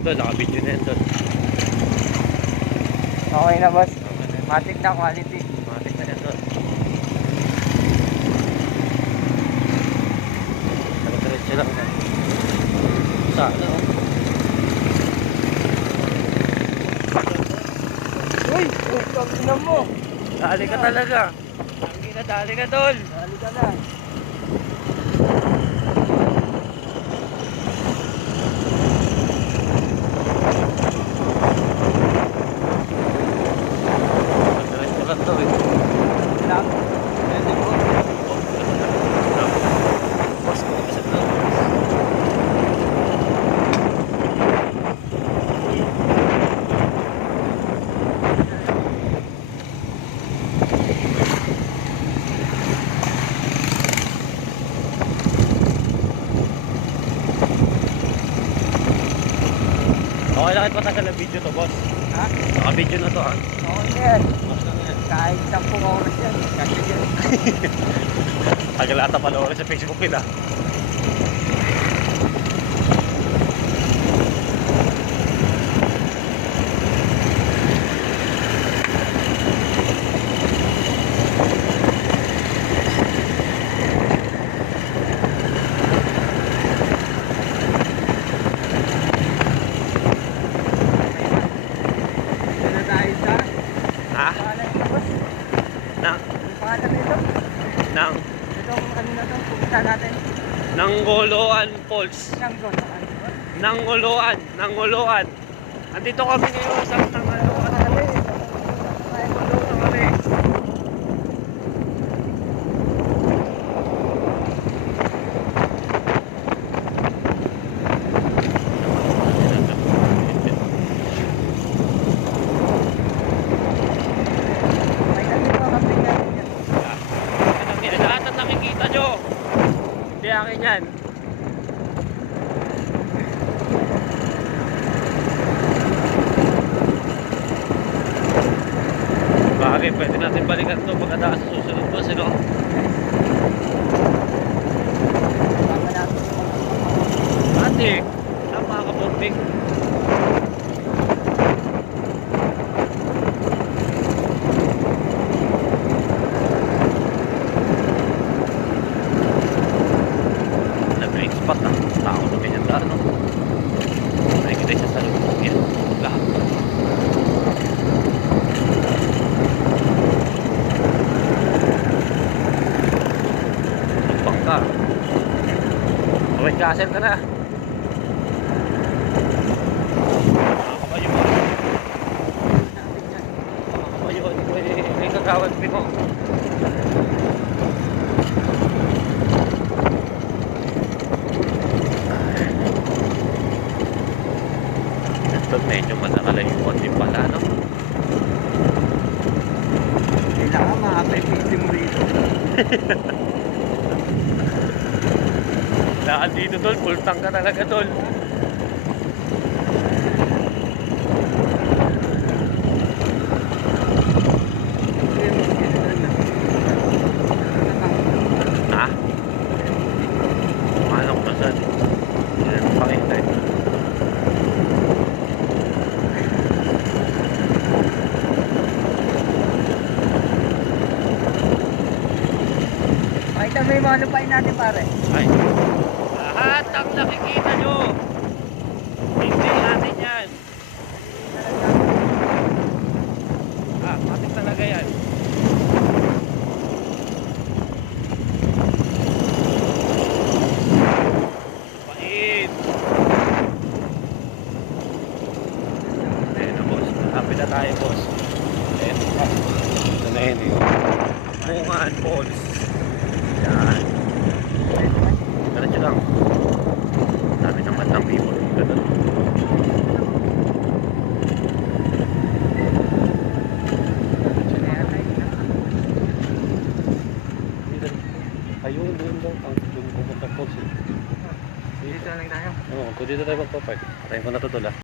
Tol, naka-video na yan, tol. Okay na boss. Matik na quality. Matik na yan, tol. Diretso lang yan. Sana, oh. Uy! Pagkina mo! Dali ka talaga. Dali ka, tol. Dali ka na. Diretso lang, tol. Lang. Pwede po. Boss ko, kasi tol. Okay lang ito matagal na video to, boss. Ha? Naka-video na to, ha? Okay na yan. Boss lang yan. Kahit 10 oras yan. Kasi yan. Tagal ata panoorin sa Facebook nila. Ito na tayo sa... Ha? Pangalan ito boss. Nang, Ang pangalan nito. nang, Itong kanina to. Pupunta natin. Nanggoloan Falls. Siyang doon. Nanggoloan. Andito kami ngayon sa Nanggoloan Falls. Nanggoloan kami. May dati pa kami natin yan. Lahat ang nakikita nyo. Hindi akin yan. Bagay, pwede natin balikan ito pagkataas sa susunod po sino. Tama natin. Ate, saan makakapumping? Na-brain spot na. Tao na ganyan daan, no? Nakikita siya sa loob. Yan, lahat. Lupang ka. Away castle ka na. Makakabayo mo. Makakabayo. May kagawad mo. Ito medyo manakalayuan din pala, no? Kailangan makapipisi mo rito. Daan dito, tol. Pultang ka talaga, tol. Ha? Ano ko na saan? Hindi na pakita eh. Pakita mo yung mga lupain natin pare. Ay. Lahat ang nakikita nyo. Hindi natin yan. Ah, matik talaga yan. Pain. Ayan na, boss. Happy na tayo, boss. Ayan. Ito na yun eh. Bungaan Falls. Yan. Diretso lang. Dami naman ng people. Ganun. Ayun, doon daw. Ang doon pupunta Falls. Dito lang tayo. Oo, kung dito tayo magpapark. Tayo ko na to, tol, ah.